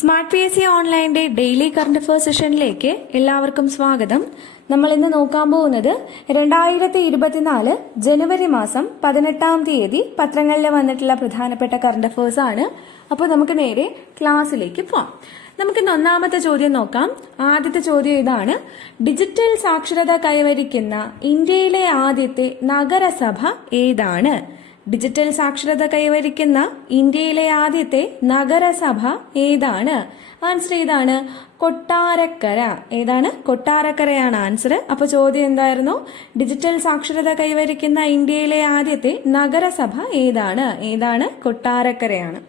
Smart P S C ഓൺലൈന്റെ daily current affairs സെഷനിലേക്ക് എല്ലാവർക്കും സ്വാഗതം. നമ്മൾ ഇന്ന് നോക്കാൻ പോകുന്നത് രണ്ടായിരത്തി ഇരുപത്തിനാല് ജനുവരി മാസം പതിനെട്ടാം തീയതി പത്രങ്ങളിൽ വന്നിട്ടുള്ള പ്രധാനപ്പെട്ട കറണ്ട് അഫയേഴ്സ് ആണ്. അപ്പോൾ നമുക്ക് നേരെ ക്ലാസ്സിലേക്ക് പോവാം. നമുക്കിന്ന് ഒന്നാമത്തെ ചോദ്യം നോക്കാം. ആദ്യത്തെ ചോദ്യം ഇതാണ്. ഡിജിറ്റൽ സാക്ഷരത കൈവരിക്കുന്ന ഇന്ത്യയിലെ ആദ്യത്തെ നഗരസഭ ഏതാണ്? ഡിജിറ്റൽ സാക്ഷരത കൈവരിക്കുന്ന ഇന്ത്യയിലെ ആദ്യത്തെ നഗരസഭ ഏതാണ്? ആൻസർ ഏതാണ് കൊട്ടാരക്കര. ഏതാണ്? കൊട്ടാരക്കരയാണ് ആൻസർ അപ്പൊ ചോദ്യം എന്തായിരുന്നു? ഡിജിറ്റൽ സാക്ഷരത കൈവരിക്കുന്ന ഇന്ത്യയിലെ ആദ്യത്തെ നഗരസഭ ഏതാണ്? ഏതാണ്? കൊട്ടാരക്കരയാണ്.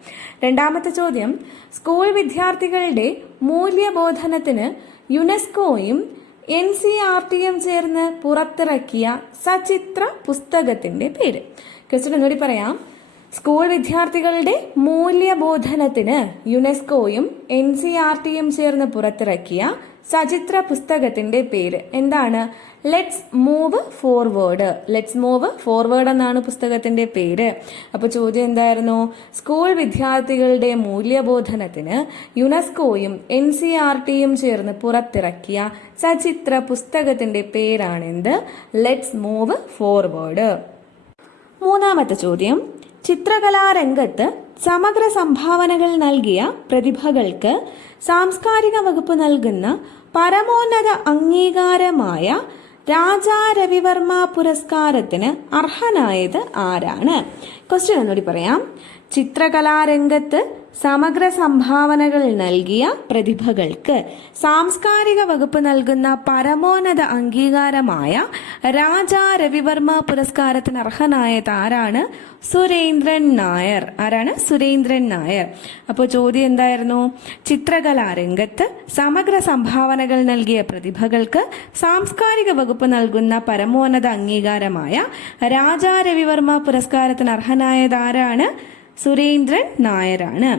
രണ്ടാമത്തെ ചോദ്യം സ്കൂൾ വിദ്യാർത്ഥികളുടെ മൂല്യബോധനത്തിന് യുനെസ്കോയും N C R T M ചേർന്ന് പുറത്തിറക്കിയ സചിത്ര പുസ്തകത്തിന്റെ പേര്. ക്വസ്റ്റ്യൻ ഒന്നുകൂടി പറയാം. സ്കൂൾ വിദ്യാർത്ഥികളുടെ മൂല്യബോധനത്തിന് യുനെസ്കോയും എൻ സി ആർ ടിയും ചേർന്ന് പുറത്തിറക്കിയ സചിത്ര പുസ്തകത്തിന്റെ പേര് എന്താണ്? Let's move forward let's move forward എന്നാണ് പുസ്തകത്തിന്റെ പേര്. അപ്പൊ ചോദ്യം എന്തായിരുന്നു? സ്കൂൾ വിദ്യാർത്ഥികളുടെ മൂല്യബോധനത്തിന് യുനെസ്കോയും എൻ സി ആർ ടിയും ചേർന്ന് പുറത്തിറക്കിയ സചിത്ര പുസ്തകത്തിന്റെ പേരാണെന്ത് ലെറ്റ്സ് മൂവ് ഫോർവേഡ് മൂന്നാമത്തെ ചോദ്യം. ചിത്രകലാരംഗത്ത് സമഗ്ര സംഭാവനകൾ നൽകിയ പ്രതിഭകൾക്ക് സാംസ്കാരിക വകുപ്പ് നൽകുന്ന പരമോന്നത അംഗീകാരമായ രാജാ രവിവർമ്മ പുരസ്കാരത്തിന് അർഹനായത് ആരാണ്? ക്വസ്റ്റ്യൻ ഒന്നുകൂടി പറയാം. ചിത്രകലാരംഗത്ത് സമഗ്ര സംഭാവനകൾ നൽകിയ പ്രതിഭകൾക്ക് സാംസ്കാരിക വകുപ്പ് നൽകുന്ന പരമോന്നത അംഗീകാരമായ രാജാ രവിവർമ്മ പുരസ്കാരത്തിന് അർഹനായ താരാണ് സുരേന്ദ്രൻ നായർ. ആരാണ്? സുരേന്ദ്രൻ നായർ. അപ്പോൾ ചോദ്യം എന്തായിരുന്നു? ചിത്രകലാരംഗത്ത് സമഗ്ര സംഭാവനകൾ നൽകിയ പ്രതിഭകൾക്ക് സാംസ്കാരിക വകുപ്പ് നൽകുന്ന പരമോന്നത അംഗീകാരമായ രാജാ രവിവർമ്മ പുരസ്കാരത്തിന് അർഹനായത് ആരാണ്? സുരേന്ദ്രൻ നായരാണ്.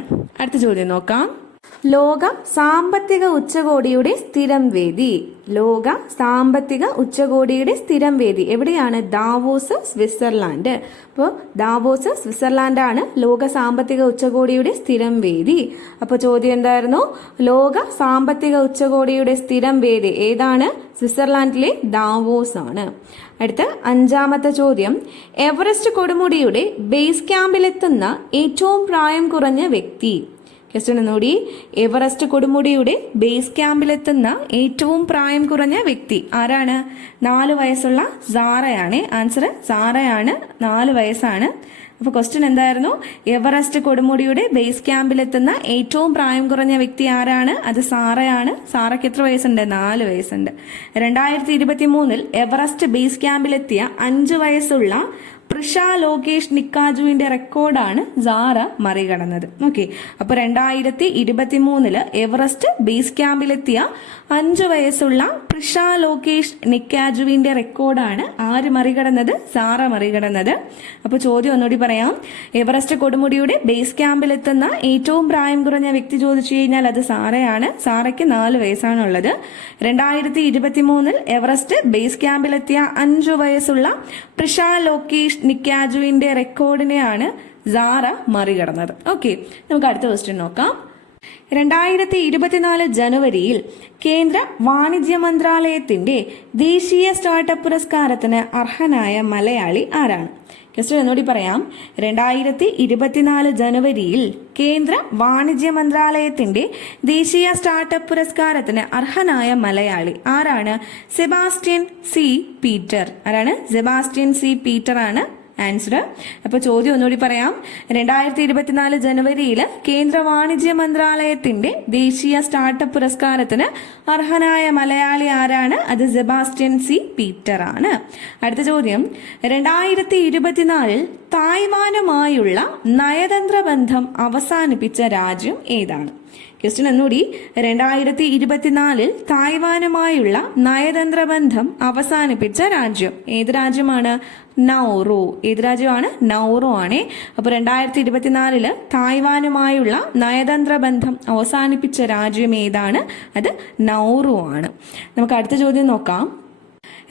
അടുത്ത ചോദ്യം നോക്കാം. ലോക സാമ്പത്തിക ഉച്ചകോടിയുടെ സ്ഥിരം വേദി. ലോക സാമ്പത്തിക ഉച്ചകോടിയുടെ സ്ഥിരം വേദി. എവിടെയാണ്? Davos Switzerland. അപ്പോൾ ദാവോസ് സ്വിറ്റ്സർലാൻഡ് ആണ് ലോക സാമ്പത്തിക ഉച്ചകോടിയുടെ സ്ഥിരം വേദി. അപ്പോൾ ചോദ്യം എന്തായിരുന്നു? ലോക സാമ്പത്തിക ഉച്ചകോടിയുടെ സ്ഥിരം വേദി ഏതാണ്? സ്വിറ്റ്സർലാൻഡിലെ ദാവോസ് ആണ് അടുത്ത അഞ്ചാമത്തെ ചോദ്യം. എവറസ്റ്റ് കൊടുമുടിയുടെ ബേസ് ക്യാമ്പിലെത്തുന്ന ഏറ്റവും പ്രായം കുറഞ്ഞ വ്യക്തി. ക്വസ്റ്റ്യൻ ഒന്നുകൂടി എവറസ്റ്റ് കൊടുമുടിയുടെ ബേസ് ക്യാമ്പിലെത്തുന്ന ഏറ്റവും പ്രായം കുറഞ്ഞ വ്യക്തി ആരാണ്? നാല് വയസ്സുള്ള സാറയാണ്. ആൻസർ സാറയാണ്. നാല് വയസ്സാണ്. അപ്പോൾ ക്വസ്റ്റ്യൻ എന്തായിരുന്നു? എവറസ്റ്റ് കൊടുമുടിയുടെ ബേസ് ക്യാമ്പിലെത്തുന്ന ഏറ്റവും പ്രായം കുറഞ്ഞ വ്യക്തി ആരാണ്? അത് സാറയാണ്. സാറയ്ക്ക് എത്ര വയസ്സുണ്ട്? നാല് വയസ്സുണ്ട്. രണ്ടായിരത്തി ഇരുപത്തി മൂന്നിൽ എവറസ്റ്റ് ബേസ് ക്യാമ്പിലെത്തിയ അഞ്ച് വയസ്സുള്ള പ്രിഷ ലോകേഷ് നിക്കാജുവിന്റെ റെക്കോർഡാണ് സാറ മറികടന്നത്. ഓക്കെ. അപ്പൊ രണ്ടായിരത്തി ഇരുപത്തി മൂന്നിൽ എവറസ്റ്റ് ബേസ് ക്യാമ്പിലെത്തിയ അഞ്ചു വയസ്സുള്ള പ്രിഷ ലോകേഷ് നിക്കാജുവിന്റെ റെക്കോർഡാണ്. ആര് മറികടന്നത്? സാറ മറികടന്നത്. അപ്പൊ ചോദ്യം ഒന്നുകൂടി പറയാം. എവറസ്റ്റ് കൊടുമുടിയുടെ ബേസ് ക്യാമ്പിലെത്തുന്ന ഏറ്റവും പ്രായം കുറഞ്ഞ വ്യക്തി ചോദിച്ചു കഴിഞ്ഞാൽ അത് സാറയാണ്. സാറയ്ക്ക് നാല് വയസ്സാണുള്ളത്. രണ്ടായിരത്തി ഇരുപത്തി മൂന്നിൽ എവറസ്റ്റ് ബേസ് ക്യാമ്പിലെത്തിയ അഞ്ചു വയസ്സുള്ള പ്രിഷ ലോകേഷ് നിക്കാജുവിന്റെ റെക്കോർഡിനെയാണ് സാറ മറികടന്നത്. ഓക്കെ നമുക്ക് അടുത്ത ക്വസ്റ്റ്യൻ നോക്കാം. രണ്ടായിരത്തി ഇരുപത്തിനാല് ജനുവരിയിൽ കേന്ദ്ര വാണിജ്യ മന്ത്രാലയത്തിന്റെ ദേശീയ സ്റ്റാർട്ടപ്പ് പുരസ്കാരത്തിന് അർഹനായ മലയാളി ആരാണ്? ക്വസ്റ്റ്യൻ ഒന്നുകൂടി പറയാം. രണ്ടായിരത്തി ഇരുപത്തിനാല് ജനുവരിയിൽ കേന്ദ്ര വാണിജ്യ മന്ത്രാലയത്തിന്റെ ദേശീയ സ്റ്റാർട്ടപ്പ് പുരസ്കാരത്തിന് അർഹനായ മലയാളി ആരാണ്? Sebastian C Peter. ആരാണ്? സെബാസ്റ്റ്യൻ സി പീറ്റർ ആണ് ആൻസർ. അപ്പോൾ ചോദ്യം ഒന്നുകൂടി പറയാം. രണ്ടായിരത്തി ഇരുപത്തിനാല് ജനുവരിയിൽ കേന്ദ്ര വാണിജ്യ മന്ത്രാലയത്തിന്റെ ദേശീയ സ്റ്റാർട്ടപ്പ് പുരസ്കാരത്തിന് അർഹനായ മലയാളി ആരാണ്? അത് സെബാസ്റ്റ്യൻ സി. പീറ്റർ ആണ് അടുത്ത ചോദ്യം. രണ്ടായിരത്തി ഇരുപത്തിനാലിൽ തായ്വാനുമായുള്ള നയതന്ത്ര ബന്ധം അവസാനിപ്പിച്ച രാജ്യം ഏതാണ്? ക്വസ്റ്റ്യൻ ഒന്നുകൂടി രണ്ടായിരത്തി ഇരുപത്തിനാലിൽ തായ്വാനുമായുള്ള നയതന്ത്ര ബന്ധം അവസാനിപ്പിച്ച രാജ്യം. ഏത് രാജ്യമാണ്? നൗറോ. ഏത് രാജ്യമാണ്? നൗറോ ആണേ. അപ്പോൾ രണ്ടായിരത്തി ഇരുപത്തിനാലിൽ തായ്വാനുമായുള്ള നയതന്ത്ര ബന്ധം അവസാനിപ്പിച്ച രാജ്യം ഏതാണ്? അത് നൗറോ ആണ്. നമുക്ക് അടുത്ത ചോദ്യം നോക്കാം.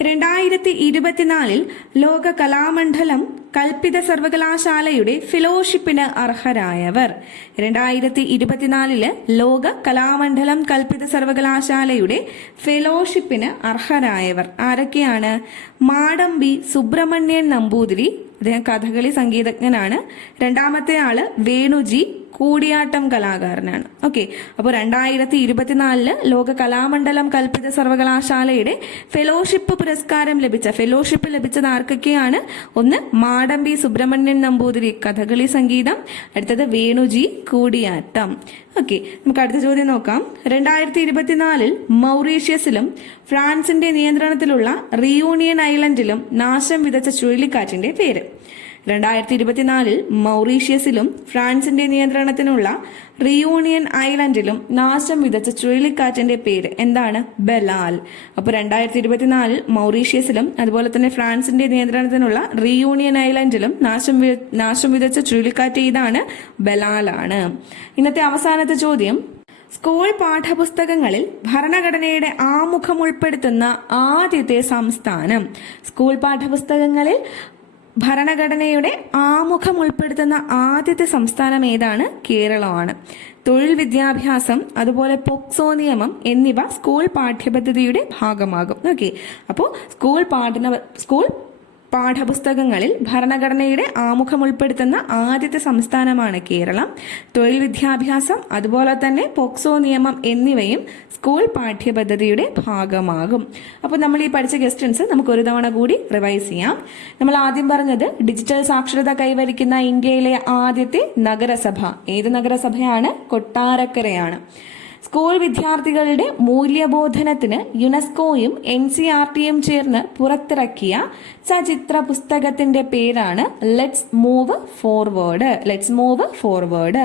രണ്ടായിരത്തി ഇരുപത്തിനാലിൽ ലോക കലാമണ്ഡലം കൽപ്പിത സർവകലാശാലയുടെ ഫെലോഷിപ്പിന് അർഹരായവർ. രണ്ടായിരത്തി ഇരുപത്തിനാലിൽ ലോക കലാമണ്ഡലം കൽപ്പിത സർവകലാശാലയുടെ ഫെലോഷിപ്പിന് അർഹരായവർ ആരൊക്കെയാണ്? മാടമ്പി സുബ്രഹ്മണ്യൻ നമ്പൂതിരി അദ്ദേഹം കഥകളി സംഗീതജ്ഞനാണ്. രണ്ടാമത്തെ ആൾ വേണുജി കൂടിയാട്ടം കലാകാരനാണ്. ഓക്കെ അപ്പോൾ രണ്ടായിരത്തി ഇരുപത്തിനാലിൽ ലോക കലാമണ്ഡലം കൽപ്പിത സർവകലാശാലയുടെ ഫെലോഷിപ്പ് പുരസ്കാരം ലഭിച്ച ഫെലോഷിപ്പ് ലഭിച്ചത് ആർക്കൊക്കെയാണ്? ഒന്ന് മാടമ്പി സുബ്രഹ്മണ്യൻ നമ്പൂതിരി കഥകളി സംഗീതം അടുത്തത് വേണുജി കൂടിയാട്ടം. ഓക്കെ നമുക്ക് അടുത്ത ചോദ്യം നോക്കാം. രണ്ടായിരത്തി ഇരുപത്തിനാലിൽ മൗറീഷ്യസിലും ഫ്രാൻസിന്റെ നിയന്ത്രണത്തിലുള്ള റിയൂണിയൻ ഐലൻഡിലും നാശം വിതച്ച ചുഴലിക്കാറ്റിന്റെ പേര്. രണ്ടായിരത്തി ഇരുപത്തിനാലിൽ മൗറീഷ്യസിലും ഫ്രാൻസിന്റെ നിയന്ത്രണത്തിനുള്ള റിയൂണിയൻ ഐലൻഡിലും നാശം വിതച്ച ചുഴലിക്കാറ്റിന്റെ പേര് എന്താണ്? ബലാൽ. അപ്പോൾ രണ്ടായിരത്തി ഇരുപത്തിനാലിൽ മൗറീഷ്യസിലും അതുപോലെ തന്നെ ഫ്രാൻസിന്റെ നിയന്ത്രണത്തിനുള്ള റിയൂണിയൻ ഐലൻഡിലും നാശം നാശം വിതച്ച ചുഴലിക്കാറ്റ് ഇതാണ് ബലാലാണ്. ഇന്നത്തെ അവസാനത്തെ ചോദ്യം. സ്കൂൾ പാഠപുസ്തകങ്ങളിൽ ഭരണഘടനയുടെ ആമുഖം ഉൾപ്പെടുത്തുന്ന ആദ്യത്തെ സംസ്ഥാനം. സ്കൂൾ പാഠപുസ്തകങ്ങളിൽ ഭരണഘടനയുടെ ആമുഖം ഉൾപ്പെടുത്തുന്ന ആദ്യത്തെ സംസ്ഥാനം ഏതാണ്? കേരളമാണ്. തൊഴിൽ വിദ്യാഭ്യാസം അതുപോലെ പോക്സോ നിയമം എന്നിവ സ്കൂൾ പാഠ്യപദ്ധതിയുടെ ഭാഗമാകും. ഓക്കെ അപ്പോൾ സ്കൂൾ പാഠന സ്കൂൾ പാഠപുസ്തകങ്ങളിൽ ഭരണഘടനയുടെ ആമുഖം ഉൾപ്പെടുത്തുന്ന ആദ്യത്തെ സംസ്ഥാനമാണ് കേരളം. തൊഴിൽ വിദ്യാഭ്യാസം അതുപോലെ തന്നെ പോക്സോ നിയമം എന്നിവയും സ്കൂൾ പാഠ്യപദ്ധതിയുടെ ഭാഗമാകും. അപ്പോൾ നമ്മൾ ഈ പഠിച്ച ക്വസ്റ്റ്യൻസ് നമുക്ക് ഒരു തവണ കൂടി റിവൈസ് ചെയ്യാം. നമ്മൾ ആദ്യം പറഞ്ഞത് ഡിജിറ്റൽ സാക്ഷരത കൈവരിക്കുന്ന ഇന്ത്യയിലെ ആദ്യത്തെ നഗരസഭ. ഏത് നഗരസഭയാണ്? കൊട്ടാരക്കരയാണ്. സ്കൂൾ വിദ്യാർത്ഥികളുടെ മൂല്യബോധനത്തിന് യുനെസ്കോയും എൻ സി ആർ ടിയും ചേർന്ന് പുറത്തിറക്കിയ സചിത്ര പുസ്തകത്തിന്റെ പേരാണ് let's move forward let's move forward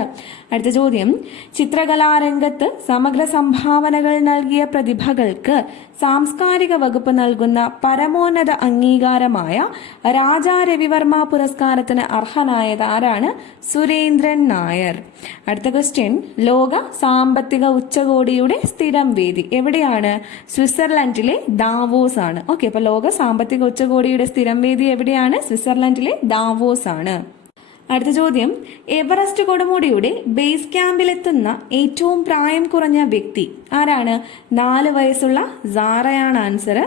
അടുത്ത ചോദ്യം. ചിത്രകലാരംഗത്ത് സമഗ്ര സംഭാവനകൾ നൽകിയ പ്രതിഭകൾക്ക് സാംസ്കാരിക വകുപ്പ് നൽകുന്ന പരമോന്നത അംഗീകാരമായ രാജാ രവിവർമ്മ പുരസ്കാരത്തിന് അർഹനായത് ആരാണ്? സുരേന്ദ്രൻ നായർ. അടുത്ത ക്വസ്റ്റ്യൻ ലോക സാമ്പത്തിക ഉച്ചകോടിയുടെ സ്ഥിരം വേദി എവിടെയാണ്? സ്വിറ്റ്സർലൻഡിലെ ദാവോസ് ആണ്. ഓക്കെ അപ്പൊ ലോക സാമ്പത്തിക ഉച്ചകോടിയുടെ സ്ഥിരം വേദി എവിടെയാണ്? സ്വിറ്റ്സർലൻഡിലെ ദാവോസ് ആണ്. അടുത്ത ചോദ്യം. എവറസ്റ്റ് കൊടുമുടിയുടെ ബേസ് ക്യാമ്പിലെത്തുന്ന ഏറ്റവും പ്രായം കുറഞ്ഞ വ്യക്തി ആരാണ്? നാല് വയസ്സുള്ള സാറയാണ് ആൻസർ.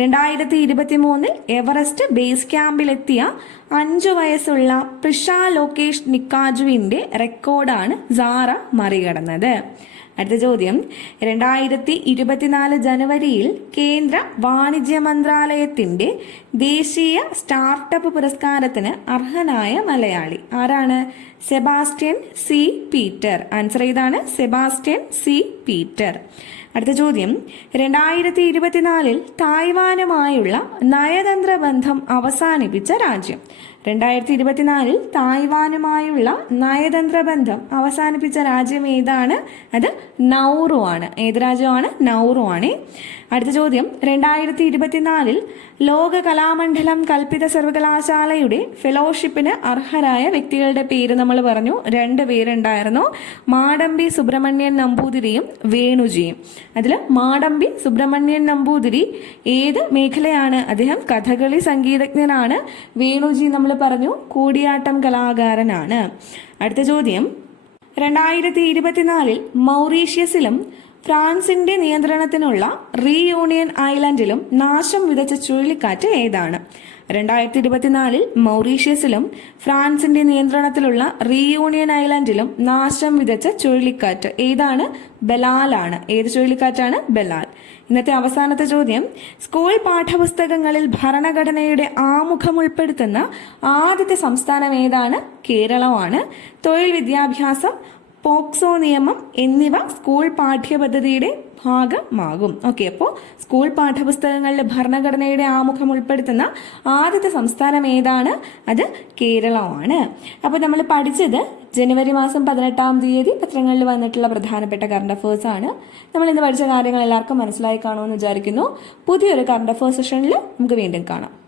രണ്ടായിരത്തി ഇരുപത്തി മൂന്നിൽ എവറസ്റ്റ് ബേസ് ക്യാമ്പിലെത്തിയ അഞ്ചു വയസ്സുള്ള പ്രിഷ ലോകേഷ് നിക്കാജുവിന്റെ റെക്കോർഡാണ് സാറ മറികടന്നത്. അടുത്ത ചോദ്യം. രണ്ടായിരത്തി ഇരുപത്തിനാല് ജനുവരിയിൽ കേന്ദ്ര വാണിജ്യ മന്ത്രാലയത്തിന്റെ ദേശീയ സ്റ്റാർട്ടപ്പ് പുരസ്കാരത്തിന് അർഹനായ മലയാളി ആരാണ്? Sebastian C Peter. ആൻസർ ഇതാണ് സെബാസ്റ്റ്യൻ സി പീറ്റർ. അടുത്ത ചോദ്യം. രണ്ടായിരത്തി ഇരുപത്തിനാലിൽ തായ്വാനുമായുള്ള നയതന്ത്ര ബന്ധം അവസാനിപ്പിച്ച രാജ്യം. രണ്ടായിരത്തി ഇരുപത്തിനാലിൽ തായ്വാനുമായുള്ള നയതന്ത്ര ബന്ധം അവസാനിപ്പിച്ച രാജ്യം ഏതാണ്? അത് നൗറു ആണ് ഏത് രാജ്യമാണ്? നൗറു ആണ് അടുത്ത ചോദ്യം. രണ്ടായിരത്തി ഇരുപത്തിനാലിൽ ലോക കലാമണ്ഡലം കൽപ്പിത സർവകലാശാലയുടെ ഫെലോഷിപ്പിന് അർഹരായ വ്യക്തികളുടെ പേര് നമ്മൾ പറഞ്ഞു. രണ്ട് പേരുണ്ടായിരുന്നു. മാടമ്പി സുബ്രഹ്മണ്യൻ നമ്പൂതിരിയും വേണുജിയും. അതിൽ മാടമ്പി സുബ്രഹ്മണ്യൻ നമ്പൂതിരി ഏത് മേഖലയാണ്? അദ്ദേഹം കഥകളി സംഗീതജ്ഞനാണ്. വേണുജി നമ്മൾ പറഞ്ഞു കൂടിയാട്ടം കലാകാരനാണ്. അടുത്ത ചോദ്യം. രണ്ടായിരത്തി ഇരുപത്തിനാലിൽ മൗറീഷ്യസിലും ഫ്രാൻസിന്റെ നിയന്ത്രണത്തിനുള്ള റീയൂണിയൻ ഐലൻഡിലും നാശം വിതച്ച ചുഴലിക്കാറ്റ് ഏതാണ്? രണ്ടായിരത്തി ഇരുപത്തിനാലിൽ മൗറീഷ്യസിലും ഫ്രാൻസിന്റെ നിയന്ത്രണത്തിലുള്ള റീയൂണിയൻ ഐലൻഡിലും നാശം വിതച്ച ചുഴലിക്കാറ്റ്. ഏതാണ്? ബലാലാണ് ഏത് ചുഴലിക്കാറ്റാണ്? ബലാൽ. ഇന്നത്തെ അവസാനത്തെ ചോദ്യം. സ്കൂൾ പാഠപുസ്തകങ്ങളിൽ ഭരണഘടനയുടെ ആമുഖം ഉൾപ്പെടുത്തുന്ന ആദ്യത്തെ സംസ്ഥാനം ഏതാണ്? കേരളമാണ്. തൊഴിൽ വിദ്യാഭ്യാസം പോക്സോ നിയമം എന്നിവ സ്കൂൾ പാഠ്യപദ്ധതിയുടെ ഭാഗമാകും. ഓക്കെ അപ്പോൾ സ്കൂൾ പാഠപുസ്തകങ്ങളിലെ ഭരണഘടനയുടെ ആമുഖം ഉൾപ്പെടുത്തുന്ന ആദ്യത്തെ സംസ്ഥാനം ഏതാണ്? അത് കേരളമാണ്. അപ്പോൾ നമ്മൾ പഠിച്ചത് ജനുവരി മാസം പതിനെട്ടാം തീയതി പത്രങ്ങളിൽ വന്നിട്ടുള്ള പ്രധാനപ്പെട്ട കറണ്ട് അഫേഴ്സ് ആണ്. നമ്മൾ ഇന്ന് പഠിച്ച കാര്യങ്ങൾ എല്ലാവർക്കും മനസ്സിലായി കാണുമെന്ന് വിചാരിക്കുന്നു. പുതിയൊരു കറണ്ട് അഫേഴ്സ് സെഷനിൽ നമുക്ക് വീണ്ടും കാണാം.